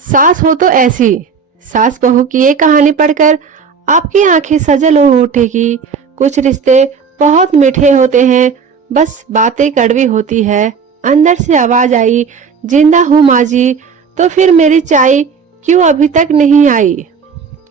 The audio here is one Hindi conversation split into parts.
सास हो तो ऐसी। सास बहू की ये कहानी पढ़कर आपकी आंखें सजल हो उठेगी। कुछ रिश्ते बहुत मीठे होते हैं, बस बातें कड़वी होती है। अंदर से आवाज आई, जिंदा हूँ माँ जी। तो फिर मेरी चाय क्यों अभी तक नहीं आई?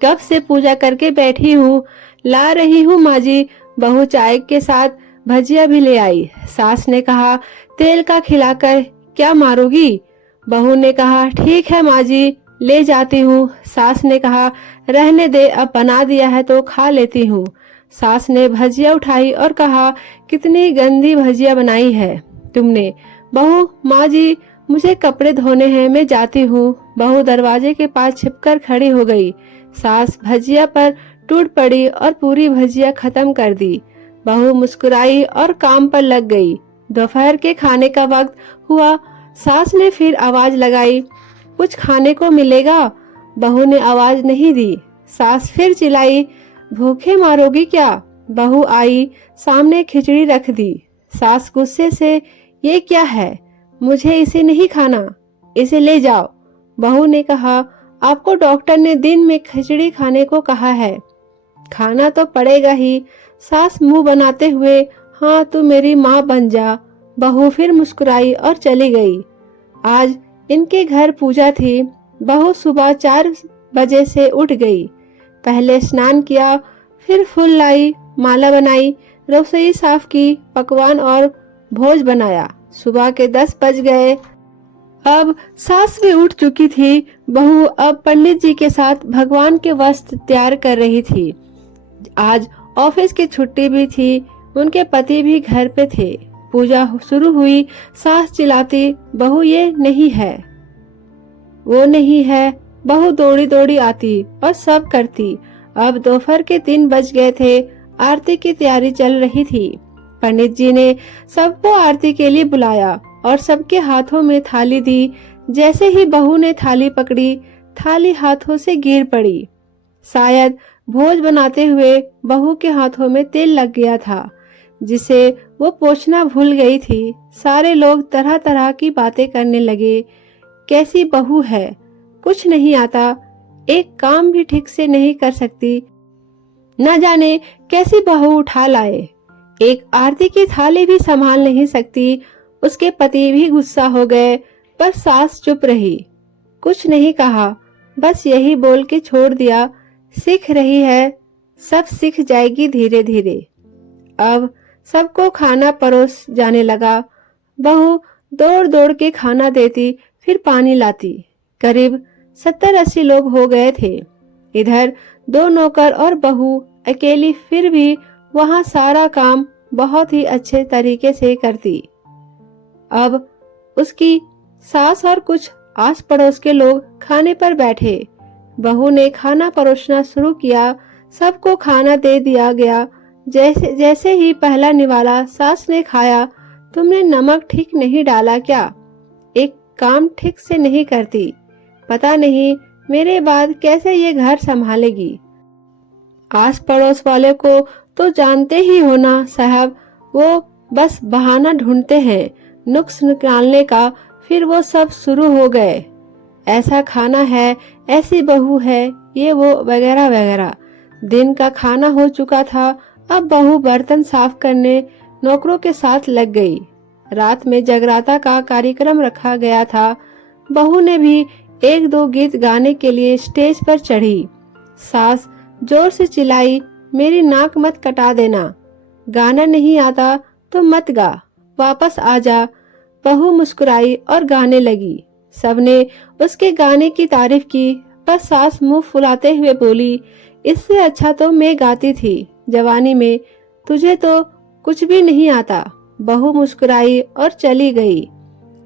कब से पूजा करके बैठी हूँ, ला रही हूँ माँ जी। बहू चाय के साथ भजिया भी ले आई। सास ने कहा, तेल का खिलाकर क्या मारोगी? बहू ने कहा, ठीक है माँ जी, ले जाती हूँ। सास ने कहा, रहने दे, अब बना दिया है तो खा लेती हूँ। सास ने भजिया उठाई और कहा, कितनी गंदी भजिया बनाई है तुमने। बहू, माँ जी मुझे कपड़े धोने हैं, मैं जाती हूँ। बहू दरवाजे के पास छिपकर खड़ी हो गई। सास भजिया पर टूट पड़ी और पूरी भजिया खत्म कर दी। बहू मुस्कुराई और काम पर लग गई। दोपहर के खाने का वक्त हुआ। सास ने फिर आवाज लगाई, कुछ खाने को मिलेगा? बहू ने आवाज नहीं दी। सास फिर चिल्लाई, भूखे मारोगी क्या? बहू आई, सामने खिचड़ी रख दी। सास गुस्से से, ये क्या है? मुझे इसे नहीं खाना, इसे ले जाओ। बहू ने कहा, आपको डॉक्टर ने दिन में खिचड़ी खाने को कहा है, खाना तो पड़ेगा ही। सास मुंह बनाते हुए, हाँ तू मेरी माँ बन जा। बहू फिर मुस्कुराई और चली गई। आज इनके घर पूजा थी। बहू सुबह 4 बजे से उठ गई। पहले स्नान किया, फिर फूल लाई, माला बनाई, रसोई साफ की, पकवान और भोज बनाया। सुबह के 10 बज गए। अब सास भी उठ चुकी थी। बहू अब पंडित जी के साथ भगवान के वस्त्र तैयार कर रही थी। आज ऑफिस की छुट्टी भी थी। उनके पति भी घर पे थे। पूजा शुरू हुई। सास चिल्लाती, बहू ये नहीं है, वो नहीं है। बहू दौड़ी दौड़ी आती और सब करती। अब दोपहर के 3 बज गए थे। आरती की तैयारी चल रही थी। पंडित जी ने सबको आरती के लिए बुलाया और सबके हाथों में थाली दी। जैसे ही बहू ने थाली पकड़ी, थाली हाथों से गिर पड़ी। शायद भोज बनाते हुए बहू के हाथों में तेल लग गया था, जिसे वो पोंछना भूल गई थी। सारे लोग तरह तरह की बातें करने लगे। कैसी बहू है, कुछ नहीं आता, एक काम भी ठीक से नहीं कर सकती, न जाने कैसी बहू उठा लाए, एक आरती की थाली भी संभाल नहीं सकती। उसके पति भी गुस्सा हो गए, पर सास चुप रही, कुछ नहीं कहा, बस यही बोल के छोड़ दिया, सीख रही है, सब सीख जाएगी धीरे धीरे। अब सबको खाना परोस जाने लगा। बहू दौड़ दौड़ के खाना देती, फिर पानी लाती। करीब 70-80 लोग हो गए थे। इधर 2 नौकर और बहू अकेली, फिर भी वहां सारा काम बहुत ही अच्छे तरीके से करती। अब उसकी सास और कुछ आस पड़ोस के लोग खाने पर बैठे। बहू ने खाना परोसना शुरू किया। सबको खाना दे दिया गया। जैसे जैसे ही पहला निवाला सास ने खाया, तुमने नमक ठीक नहीं डाला क्या? एक काम ठीक से नहीं करती, पता नहीं मेरे बाद कैसे ये घर संभालेगी। आस पड़ोस वाले को तो जानते ही हो ना साहब, वो बस बहाना ढूंढते हैं नुक्स निकालने का। फिर वो सब शुरू हो गए, ऐसा खाना है, ऐसी बहू है, ये वो वगैरह वगैरह। दिन का खाना हो चुका था। अब बहू बर्तन साफ करने नौकरों के साथ लग गई। रात में जगराता का कार्यक्रम रखा गया था। बहू ने भी 1-2 गीत गाने के लिए स्टेज पर चढ़ी। सास जोर से चिल्लाई, मेरी नाक मत कटा देना, गाना नहीं आता तो मत गा, वापस आ जा। बहू मुस्कुराई और गाने लगी। सबने उसके गाने की तारीफ की, पर सास मुंह फुलाते हुए बोली, इससे अच्छा तो मैं गाती थी जवानी में, तुझे तो कुछ भी नहीं आता। बहू मुस्कुराई और चली गई।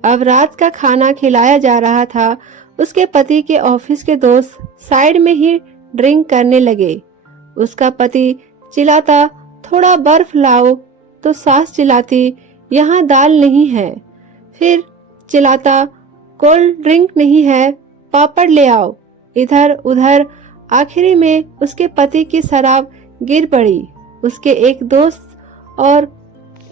अब रात का खाना खिलाया जा रहा था। उसके पति के ऑफिस के दोस्त साइड में ही ड्रिंक करने लगे। उसका पति चिल्लाता, थोड़ा बर्फ लाओ, तो सास चिल्लाती, यहाँ दाल नहीं है। फिर चिल्लाता, कोल्ड ड्रिंक नहीं है, पापड़ ले आओ। इधर उधर आखिरी में उसके पति की शराब गिर पड़ी। उसके एक दोस्त और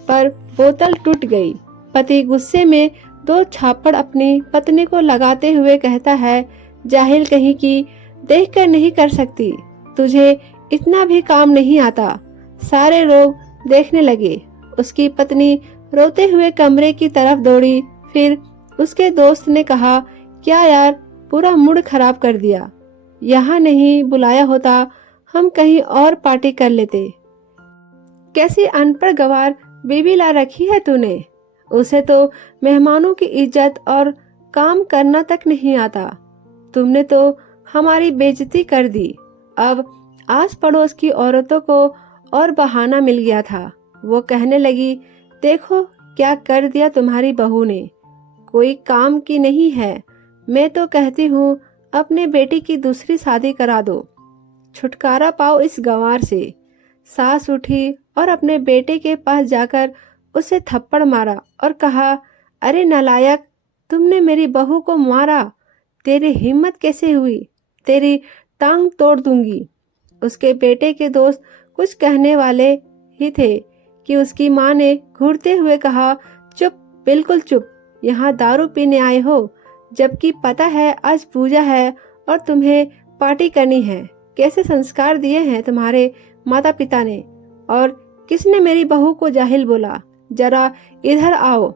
पर बोतल टूट गई। पति गुस्से में 2 छापड़ अपनी पत्नी को लगाते हुए कहता है, जाहिल कहीं की, देखकर नहीं कर सकती, तुझे इतना भी काम नहीं आता। सारे लोग देखने लगे। उसकी पत्नी रोते हुए कमरे की तरफ दौड़ी। फिर उसके दोस्त ने कहा, क्या यार, पूरा मूड खराब कर दिया। यहाँ नहीं बुलाया होता, हम कहीं और पार्टी कर लेते। कैसी अनपढ़ गवार बीवी ला रखी है तूने। उसे तो मेहमानों की इज्जत और काम करना तक नहीं आता। तुमने तो हमारी बेइज्जती कर दी। अब आस पड़ोस की औरतों को और बहाना मिल गया था। वो कहने लगी, देखो क्या कर दिया तुम्हारी बहू ने, कोई काम की नहीं है। मैं तो कहती हूँ अपने बेटी की दूसरी शादी करा दो, छुटकारा पाओ इस गंवार से। सास उठी और अपने बेटे के पास जाकर उसे थप्पड़ मारा और कहा, अरे नालायक, तुमने मेरी बहू को मारा, तेरी हिम्मत कैसे हुई, तेरी टांग तोड़ दूंगी। उसके बेटे के दोस्त कुछ कहने वाले ही थे कि उसकी माँ ने घूरते हुए कहा, चुप, बिल्कुल चुप, यहाँ दारू पीने आए हो, जबकि पता है आज पूजा है और तुम्हें पार्टी करनी है। कैसे संस्कार दिए हैं तुम्हारे माता पिता ने, और किसने मेरी बहू को जाहिल बोला। जरा इधर आओ,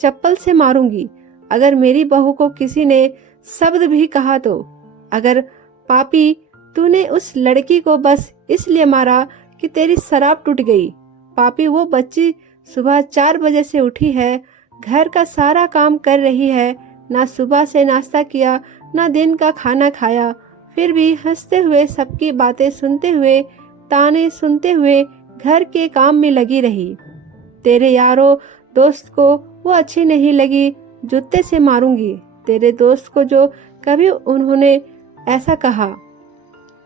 चप्पल से मारूंगी अगर मेरी बहू को किसी ने शब्द भी कहा तो। अगर पापी, तूने उस लड़की को बस इसलिए मारा कि तेरी शराब टूट गई। पापी, वो बच्ची सुबह 4 बजे से उठी है, घर का सारा काम कर रही है, ना सुबह से नाश्ता किया, ना दिन का खाना खाया, फिर भी हंसते हुए, सबकी बातें सुनते हुए, ताने सुनते हुए घर के काम में लगी रही। तेरे यारों दोस्त को वो अच्छी नहीं लगी, जूते से मारूंगी तेरे दोस्त को जो कभी उन्होंने ऐसा कहा।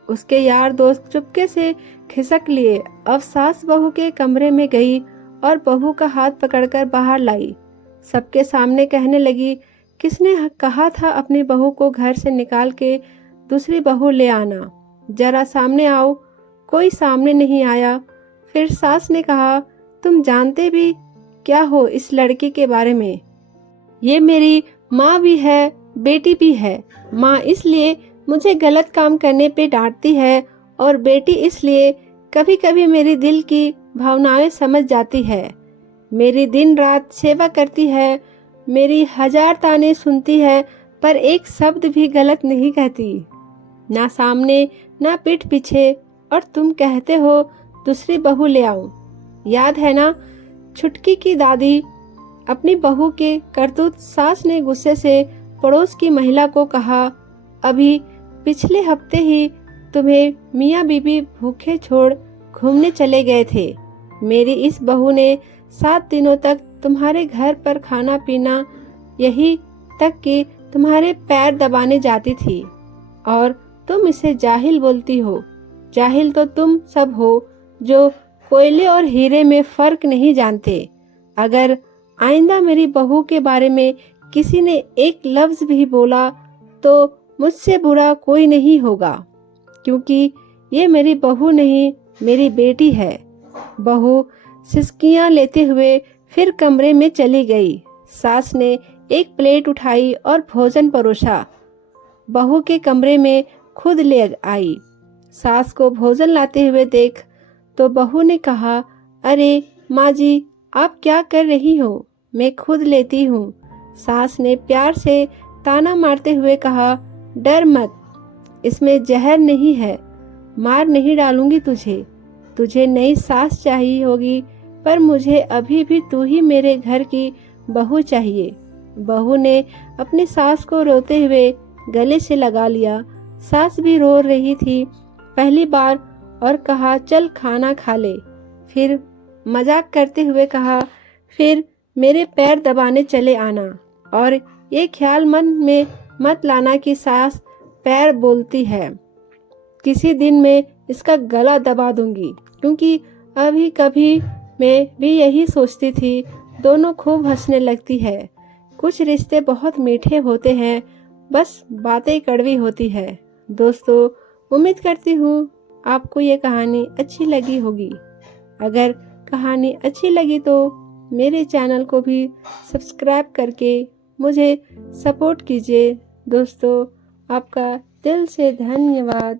उसके यार दोस्त चुपके से खिसक लिए। अब सास बहू के कमरे में गई और बहू का हाथ पकड़कर बाहर लाई। सबके सामने कहने लगी, किसने कहा था अपनी बहू को घर से निकाल के दूसरी बहू ले आना, जरा सामने आओ। कोई सामने नहीं आया। फिर सास ने कहा, तुम जानते भी क्या हो इस लड़की के बारे में। ये मेरी माँ भी है, बेटी भी है। माँ इसलिए मुझे गलत काम करने पे डांटती है और बेटी इसलिए कभी कभी मेरी दिल की भावनाएं समझ जाती है। मेरी दिन रात सेवा करती है, मेरी 1000 ताने सुनती है, पर एक शब्द भी गलत नहीं कहती, ना सामने ना पीठ पीछे। और तुम कहते हो दूसरी बहू ले आओ। याद है ना छुटकी की दादी, अपनी बहू के करतूत। सास ने गुस्से से पड़ोस की महिला को कहा, अभी पिछले हफ्ते ही तुम्हें मियाँ बीबी भूखे छोड़ घूमने चले गए थे। मेरी इस बहू ने 7 दिनों तक तुम्हारे घर पर खाना पीना, यही तक कि तुम्हारे पैर दबाने जाती थी, और तुम इसे जाहिल बोलती हो। जाहिल तो तुम सब हो जो कोयले और हीरे में फर्क नहीं जानते। अगर आइंदा मेरी बहू के बारे में किसी ने एक लफ्ज भी बोला तो मुझसे बुरा कोई नहीं होगा, क्योंकि ये मेरी बहू नहीं, मेरी बेटी है। बहू सिसकियां लेते हुए फिर कमरे में चली गई। सास ने एक प्लेट उठाई और भोजन परोसा, बहू के कमरे में खुद ले आई। सास को भोजन लाते हुए देख तो बहू ने कहा, अरे माँ जी, आप क्या कर रही हो, मैं खुद लेती हूँ। सास ने प्यार से ताना मारते हुए कहा, डर मत, इसमें जहर नहीं है, मार नहीं डालूंगी तुझे। तुझे नई सास चाहिए होगी, पर मुझे अभी भी तू ही मेरे घर की बहू चाहिए। बहू ने अपनी सास को रोते हुए गले से लगा लिया। सास भी रो रही थी पहली बार, और कहा, चल खाना खा ले। फिर मजाक करते हुए कहा, फिर मेरे पैर दबाने चले आना, और ये ख्याल मन में मत लाना कि सास पैर बोलती है। किसी दिन मैं इसका गला दबा दूंगी, क्योंकि अभी कभी मैं भी यही सोचती थी। दोनों खूब हंसने लगती है। कुछ रिश्ते बहुत मीठे होते हैं, बस बातें कड़वी होती है। दोस्तों, उम्मीद करती हूँ आपको ये कहानी अच्छी लगी होगी। अगर कहानी अच्छी लगी तो मेरे चैनल को भी सब्सक्राइब करके मुझे सपोर्ट कीजिए दोस्तों। आपका दिल से धन्यवाद।